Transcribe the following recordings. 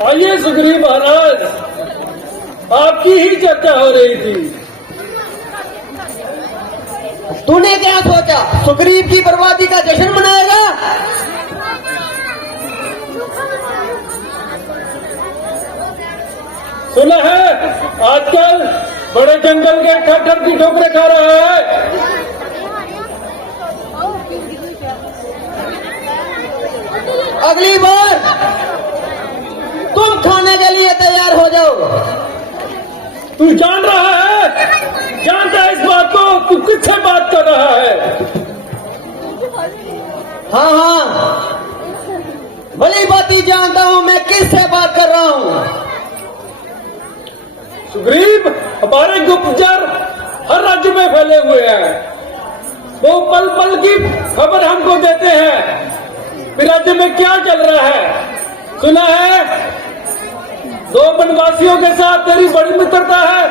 आइए सुग्रीव महाराज, आपकी ही चर्चा हो रही थी। तूने क्या सोचा, सुग्रीव की बर्बादी का जश्न मनाएगा? सुना है आजकल बड़े जंगल के ठक्कर की ठोकरें खा रहा है। अगली बार तुम खाने के लिए तैयार हो जाओ। तू जान रहा है, जानता है इस बात को, तू किससे बात कर रहा है? हाँ हाँ, भली बाती जानता हूँ मैं किससे बात कर रहा हूँ। सुग्रीव, हमारे गुप्तचर हर राज्य में फैले हुए हैं। वो पल पल की खबर हमको देते हैं कि राज्य में क्या चल रहा है। सुना है 2 वनवासियों के साथ तेरी बड़ी मित्रता है,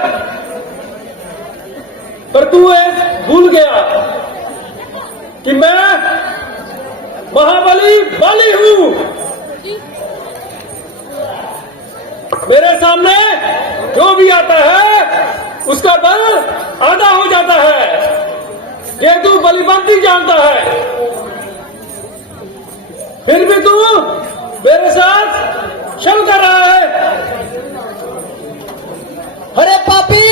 पर तू भूल गया कि मैं महाबली बलि हूं। मेरे सामने जो भी आता है उसका बल आधा हो जाता है। ये तू बलिबंती जानता है, फिर भी तू मेरे साथ छल कर रहा है। अरे पापी,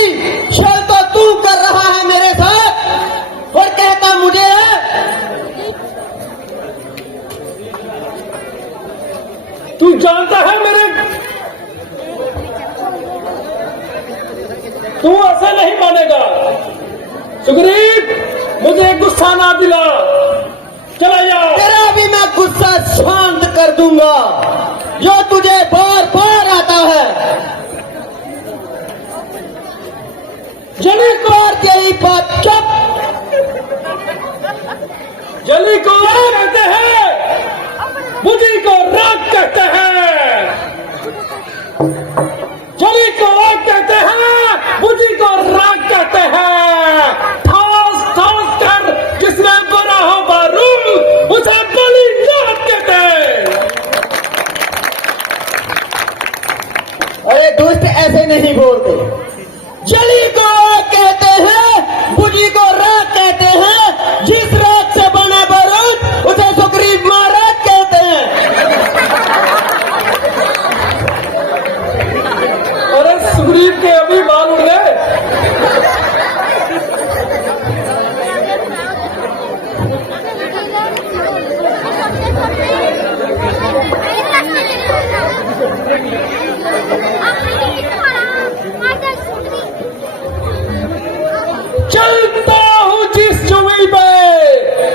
छल तो तू कर रहा है मेरे साथ और कहता मुझे है। तू जानता है तू ऐसा नहीं मानेगा। सुग्रीव, मुझे गुस्सा ना दिला, चला जा। तेरा भी मैं गुस्सा शांत कर दूंगा जो तुझे बार बार आता है। जली को तेरी बात चुप। जली को आग कहते हैं, बुझी को राख कहते हैं। जली को आग कहते हैं, बुझी को राख कहते हैं। ठास ठास कर जिसमें बना हो बारूद, उसे बलि नाथ कहते हैं। अरे दोस्त, ऐसे नहीं बोलते। जली को आग कहते हैं, बुझी को राख कहते हैं। जिस राख से बना बारूद उसे सुग्रीव महाराज कहते हैं। अरे सुग्रीव के अभी बाल उड़ गए। चलता हूँ जिस जमीन पे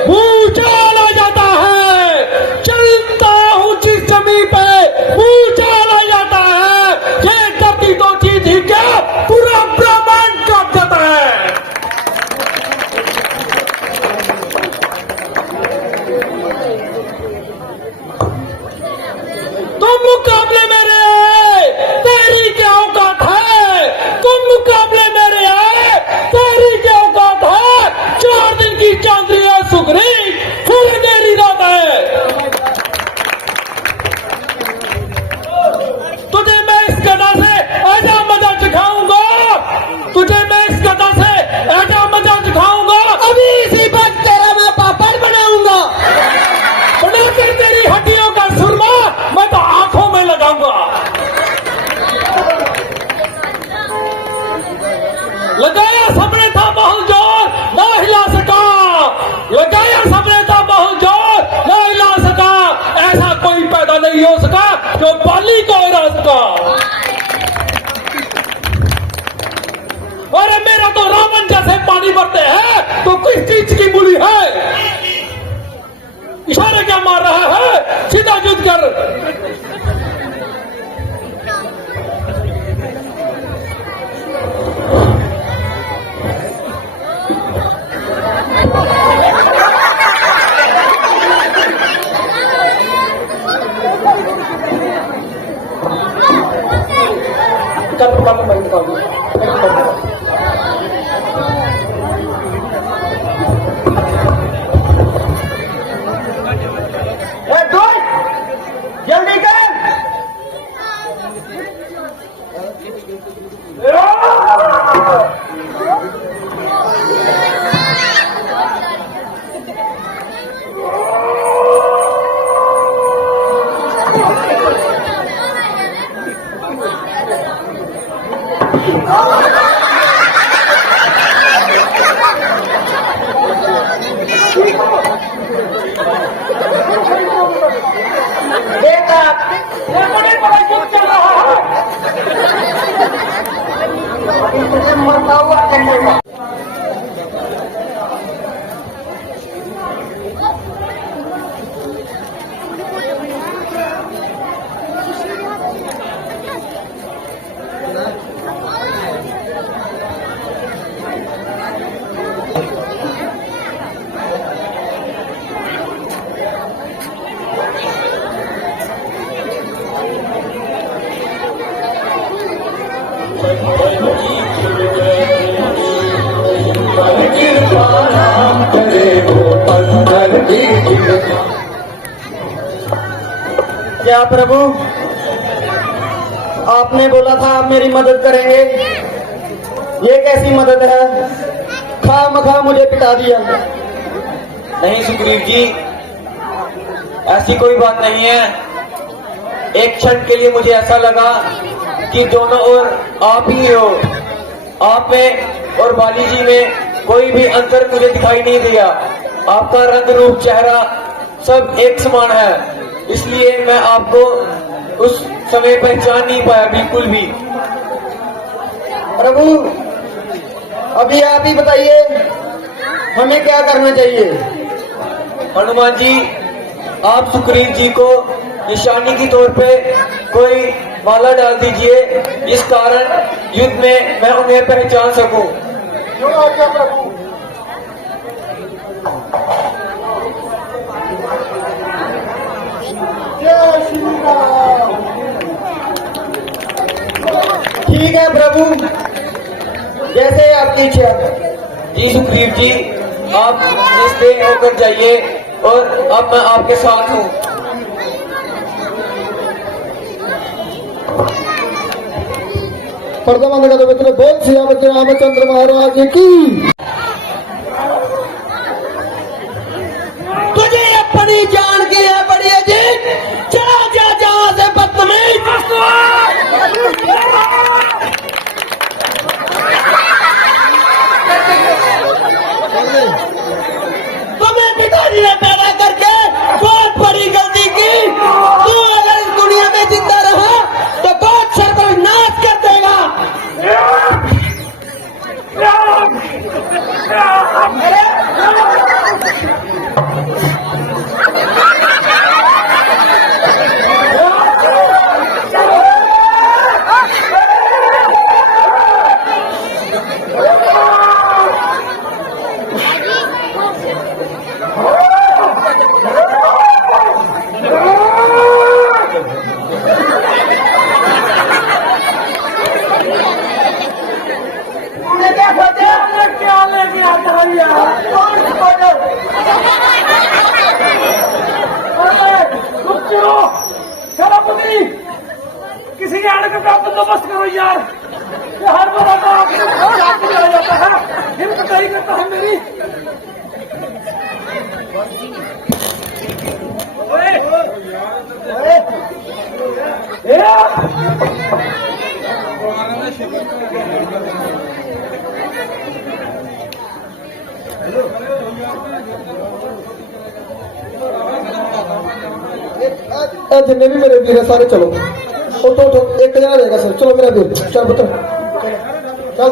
भूचाल आ जाता है। चलता हूँ जिस जमीन पे भूचाल आ जाता है। ये धरती तो चीज ही क्या, पूरा ब्रह्मांड कांप जाता है। तुम मुकाबले मेरे आए, तेरी क्या औकात है? तुम मुकाबले मेरे आए, तेरी क्या औकात है? 4 दिन की चांदनी है सुग्रीव, फिर अंधेरी रात है। तुझे मैं इस गदा से ऐसा मजा चखाऊंगा, तुझे मैं इस गदा से ऐसा मजा चखाऊंगा। अभी इसी वक्त तेरा मैं पापड़ बनाऊंगा। बनाकर तेरी हड्डियों का सुरमा मैं तो आंखों में लगाऊंगा। लगाया सबने था बहुत जोर, ना हिला सका। लगाया सबने था बहुत जोर, ना हिला सका। ऐसा कोई पैदा नहीं हो सका जो बाली को हरा सका। अरे मेरा तो रावण जैसे पानी भरते हैं तो किस चीज की बुली है? इशारे क्या मार रहा है? सीधा युद्ध कर। बेटा ये तो नहीं पता क्यों चल रहा है। मरता हुआ देखेगा। क्या प्रभु, आपने बोला था आप मेरी मदद करेंगे, ये कैसी मदद है? खामखा मुझे पिटा दिया। नहीं सुग्रीव जी, ऐसी कोई बात नहीं है। एक क्षण के लिए मुझे ऐसा लगा कि दोनों ओर आप ही हो। आप में और बाली जी में कोई भी अंतर मुझे दिखाई नहीं दिया। आपका रंग रूप चेहरा सब एक समान है, इसलिए मैं आपको उस समय पहचान नहीं पाया बिल्कुल भी। प्रभु, अभी आप ही बताइए हमें क्या करना चाहिए? हनुमान जी, आप सुग्रीव जी को निशानी के तौर पे कोई माला डाल दीजिए, इस कारण युद्ध में मैं उन्हें पहचान सकूं। ठीक है प्रभु, जैसे आपकी इच्छा। जी सुग्रीव जी, आप निस्तेज होकर जाइए और अब मैं आपके साथ हूँ। पर्दा बंद कर दो, बोल श्री रामचंद्र महाराज की। तुझे अपनी जान की है बड़ी अजीब, चला जा जहां से बदतमीज। तुम्हें पिताजी ने पैदा करके बहुत बड़ी गलती की। तू अगर इस दुनिया में जिंदा रहा तो बहुत सर्वनाश कर देगा। क्या लेके आता है यार? सेनापति, किसी के आने का बंदोबस्त करो यार। ये हर बार आता है, जाता है, हिम्मत नहीं करता है मेरी। जिन्ने भी मेरे वीर है सारे चलो। उठो, एक जना रहेगा सर। चलो मेरा वीर, चल पुत्र चल।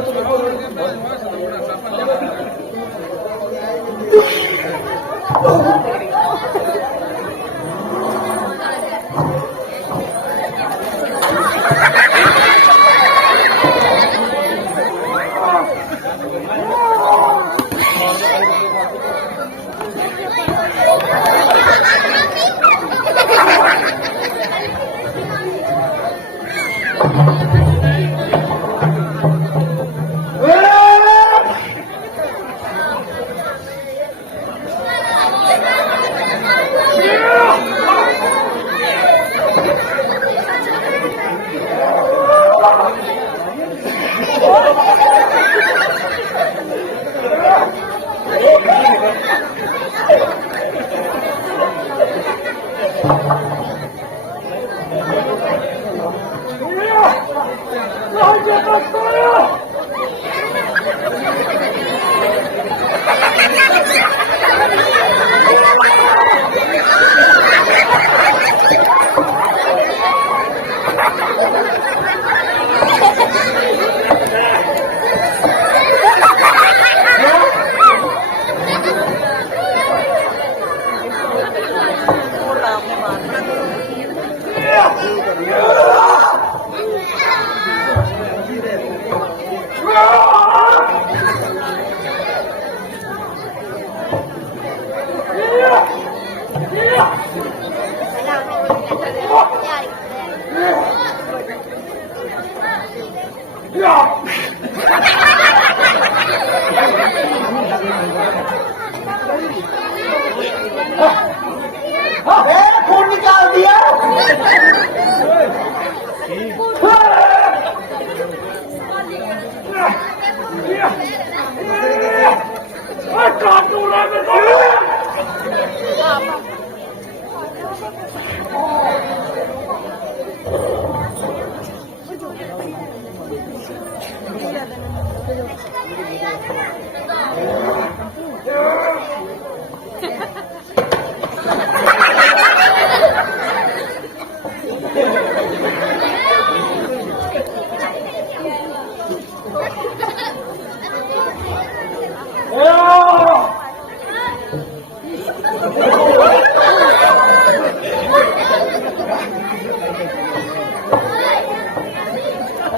खून निकाल दिया।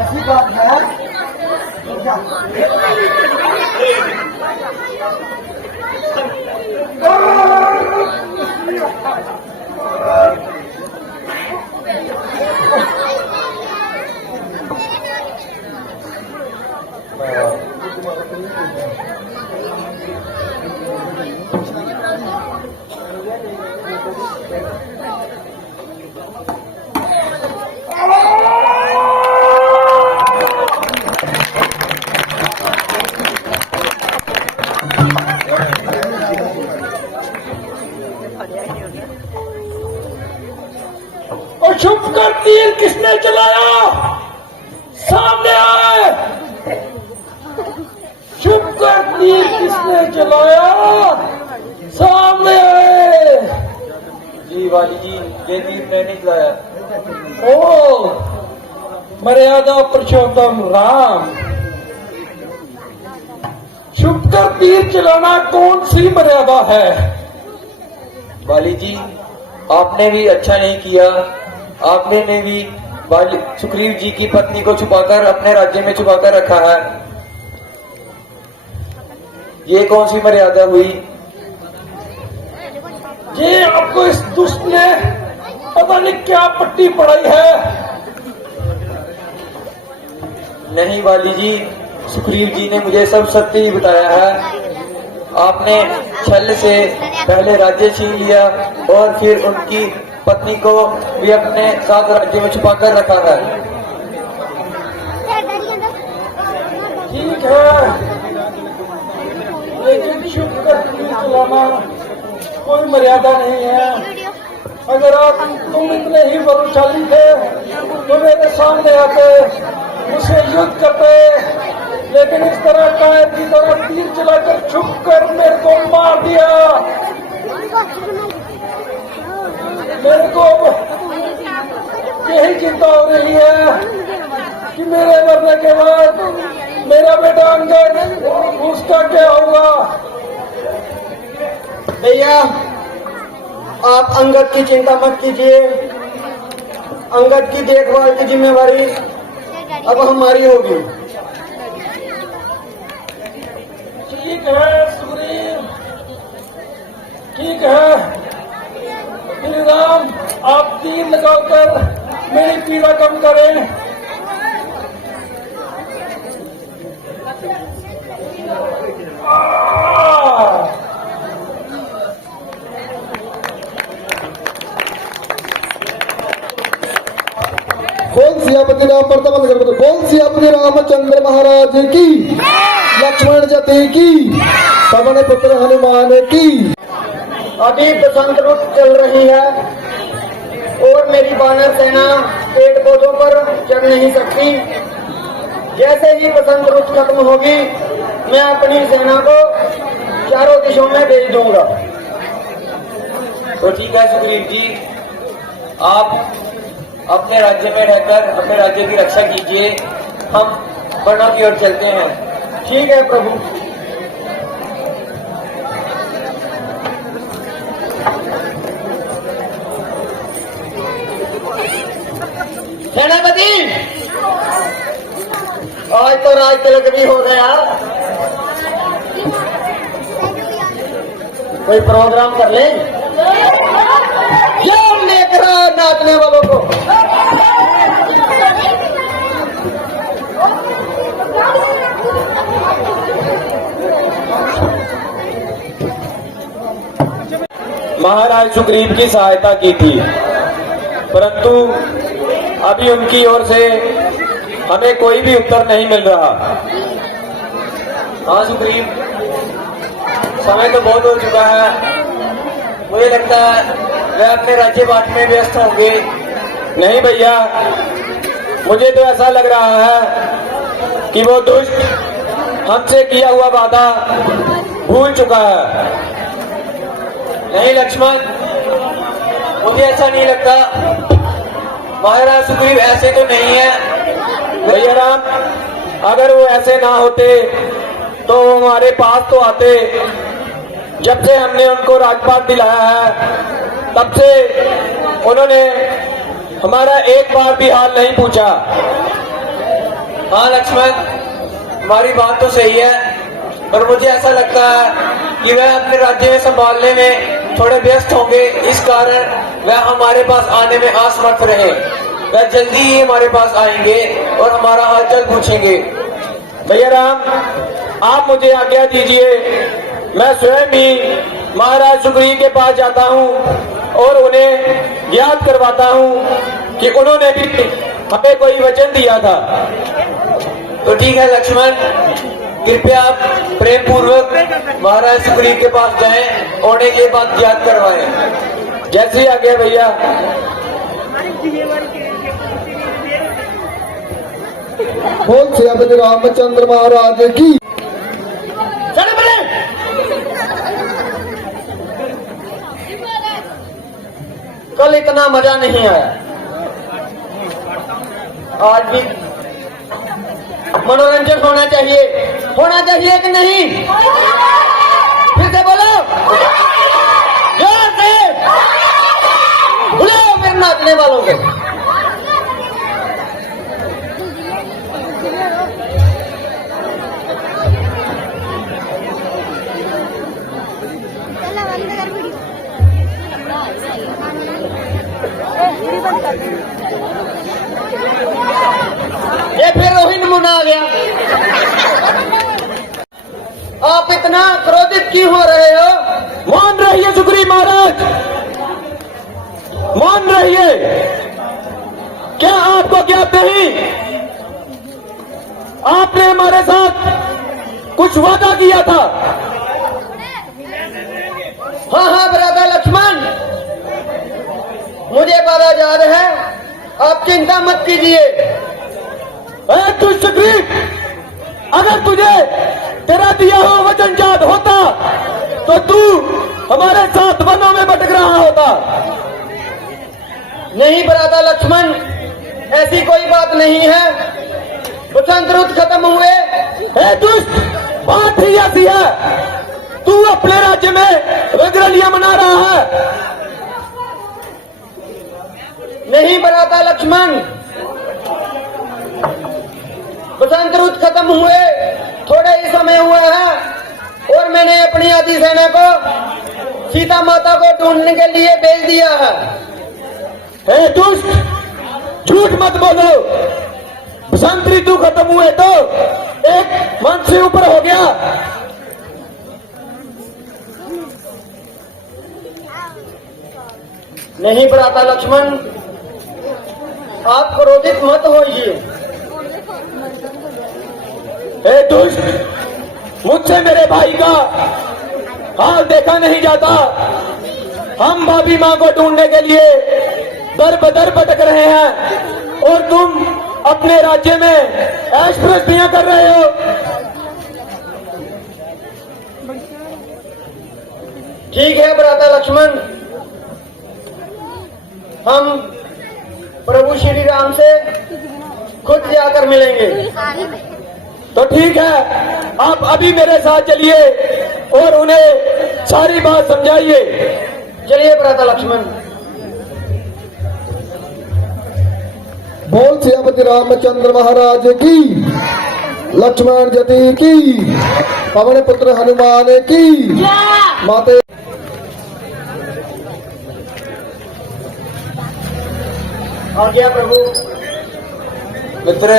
ऐसी बात है। और छुप कर तीर किसने चलाया? सामने आए। छुप कर तीर किसने चलाया? सामने आए। जी वाली जी, ये तीर मैंने चलाया। ओ मर्यादा पुरुषोत्तम राम, छुप कर तीर चलाना कौन सी मर्यादा है? वाली जी, आपने भी अच्छा नहीं किया। आपने ने भी सुग्रीव जी की पत्नी को छुपाकर अपने राज्य में छुपाकर रखा है। ये कौन सी मर्यादा हुई? ये आपको इस दुष्ट ने पता नहीं क्या पट्टी पड़ाई है। नहीं वाली जी, सुग्रीव जी ने मुझे सब सत्य ही बताया है। आपने छल से पहले राज्य छीन लिया और फिर उनकी पत्नी को भी अपने साथ राज्य में छुपाकर रखा है। ठीक है, लेकिन छुप कर तीर चलाना कोई मर्यादा नहीं है। अगर तुम इतने ही बलशाली थे तो मेरे सामने आते, मुझसे युद्ध करते, लेकिन इस तरह कायर की तरह तीर चलाकर छुप कर मेरे को मार दिया। मेरे को यही चिंता हो रही है कि मेरे मरने के बाद मेरा बेटा अंगद, उसका क्या होगा? भैया, आप अंगद की चिंता मत कीजिए। अंगद की देखभाल की जिम्मेवारी अब हमारी होगी। ठीक है सुग्रीव, ठीक है। श्री राम, आप तीर लगाकर मेरी पीड़ा कम करें। बोल सियापति राम प्रताप नगर, बोल सियापति रामचंद्र महाराज की, लक्ष्मण जति की, पवन पुत्र हनुमान की। अभी बसंत रुत चल रही है और मेरी वानर सेना पेड़ पौधों पर चढ़ नहीं सकती। जैसे ही बसंत रुत खत्म होगी, मैं अपनी सेना को चारों दिशों में भेज दूंगा। तो ठीक है सुग्रीव जी, आप अपने राज्य में रहकर अपने राज्य की रक्षा कीजिए। हम वनों की ओर चलते हैं। ठीक है प्रभु। आज तो राज तिलक भी हो गया। कोई प्रोग्राम कर ले, ये लेकर आओ नाचने वालों को। महाराज सुग्रीव की सहायता की थी, परंतु अभी उनकी ओर से हमें कोई भी उत्तर नहीं मिल रहा। हाँ सुग्रीव, समय तो बहुत हो चुका है। मुझे लगता है वे अपने राज्य बांटने में व्यस्त होंगे। नहीं भैया, मुझे तो ऐसा लग रहा है कि वो दुष्ट हमसे किया हुआ वादा भूल चुका है। नहीं लक्ष्मण, मुझे ऐसा नहीं लगता। महाराज सुग्रीव ऐसे तो नहीं है। भैया राम, अगर वो ऐसे ना होते तो वो हमारे पास तो आते। जब से हमने उनको राजपाट दिलाया है तब से उन्होंने हमारा एक बार भी हाल नहीं पूछा। हाँ लक्ष्मण, हमारी बात तो सही है, पर मुझे ऐसा लगता है कि वह अपने राज्य में संभालने में थोड़े व्यस्त होंगे, इस कारण वह हमारे पास आने में असमर्थ रहे। वह जल्दी ही हमारे पास आएंगे और हमारा हालचाल पूछेंगे। भैया राम, आप मुझे आज्ञा दीजिए, मैं स्वयं ही महाराज सुग्रीव के पास जाता हूँ और उन्हें याद करवाता हूँ कि उन्होंने भी हमें कोई वचन दिया था। तो ठीक है लक्ष्मण, कृपया आप प्रेम पूर्वक महाराज सुग्रीव के पास जाएं और उन्हें ये बात याद करवाएं। जैसी आज्ञा भैया। बोल श्री रामचंद्र महाराज की। चलो बड़े, कल इतना मजा नहीं आया, आज भी मनोरंजन होना चाहिए कि नहीं? फिर से बोलो, जोर से बुलाओ फिर नाचने वालों को। ये फिर रोहित मुन्ना आ गया। आप इतना क्रोधित क्यों हो रहे हो? मौन रहिए सुग्रीव महाराज, मौन रहिए। क्या आपको ज्ञात नहीं, आपने हमारे साथ कुछ वादा किया था? हाँ ब्रदर लक्ष्मण, मुझे वादा याद है, आप चिंता मत कीजिए। तू सुग्रीव, अगर तुझे तेरा दिया हुआ वचन याद होता तो तू हमारे साथ वनों में भटक रहा होता। नहीं ब्रदर लक्ष्मण, ऐसी कोई बात नहीं है। वसंत ऋतु खत्म हुए। दुष्ट, बात ही ऐसी है, तू अपने राज्य में रंगरलियां मना रहा है। नहीं ब्रदर लक्ष्मण, वसंत ऋतु खत्म हुए थोड़े ही समय हुआ है और मैंने अपनी आधी सेना को सीता माता को ढूंढने के लिए भेज दिया है। दुष्ट, झूठ मत बोलो। बसंत ऋतु खत्म हुए तो एक मंथ से ऊपर हो गया। नहीं भ्राता लक्ष्मण, आप क्रोधित मत होइए। दुष्ट, मुझसे मेरे भाई का हाल देखा नहीं जाता। हम भाभी माँ को ढूंढने के लिए दर बदर भटक रहे हैं और तुम अपने राज्य में ऐश प्रस्तियां कर रहे हो। ठीक है भ्राता लक्ष्मण, हम प्रभु श्री राम से खुद जाकर मिलेंगे। तो ठीक है, आप अभी मेरे साथ चलिए और उन्हें सारी बात समझाइए। चलिए भ्राता लक्ष्मण। बोल श्री रामचंद्र महाराज की। लक्ष्मण जति की, पवन पुत्र हनुमान की, माते आ गया प्रभु। मित्र,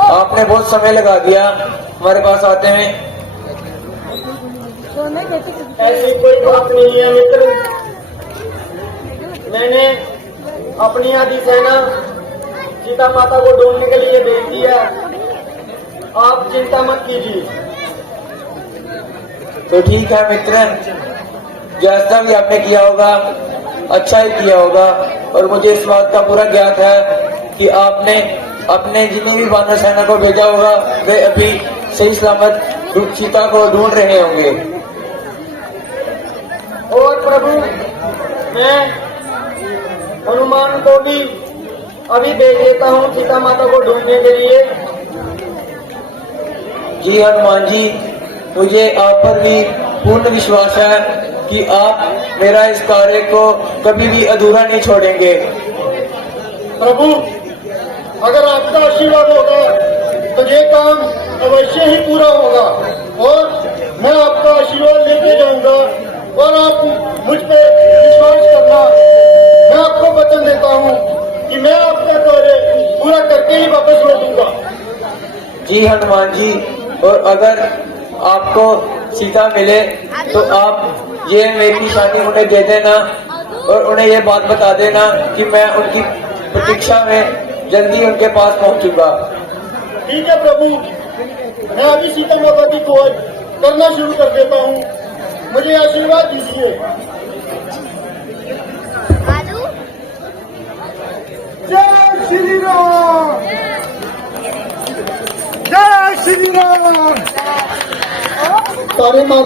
आपने बहुत समय लगा दिया हमारे पास आते में। ऐसी कोई बात नहीं है मित्र, मैंने अपनी आधी सेना सीता माता को ढूंढने के लिए भेज दिया, आप चिंता मत कीजिए। तो ठीक है मित्र, जैसा भी आपने किया होगा अच्छा ही किया होगा, और मुझे इस बात का पूरा ज्ञात है कि आपने अपने जितनी भी वानर सेना को भेजा होगा वे अभी सही सलामत सीता को ढूंढ रहे होंगे। और प्रभु, मैं हनुमान को भी अभी भेज देता हूँ सीता माता को ढूंढने के लिए। जी हनुमान जी, मुझे आप पर भी पूर्ण विश्वास है कि आप मेरा इस कार्य को कभी भी अधूरा नहीं छोड़ेंगे। प्रभु, अगर आपका आशीर्वाद होगा तो ये काम अवश्य ही पूरा होगा, और मैं आपका आशीर्वाद लेके जाऊंगा, और आप मुझ पे विश्वास करना। मैं आपको वचन देता हूँ कि मैं आपका कार्य पूरा करके ही वापस लौटूंगा। जी हनुमान जी, और अगर आपको सीता मिले तो आप ये मेरी निशानी उन्हें दे देना, और उन्हें ये बात बता देना कि मैं उनकी प्रतीक्षा में जल्दी उनके पास पहुंचूंगा। ठीक है प्रभु, मैं अभी सीता माता की खोज करना शुरू कर देता हूँ, मुझे आशीर्वाद दीजिए। जय श्री राम, जय श्री राम। सारे माँ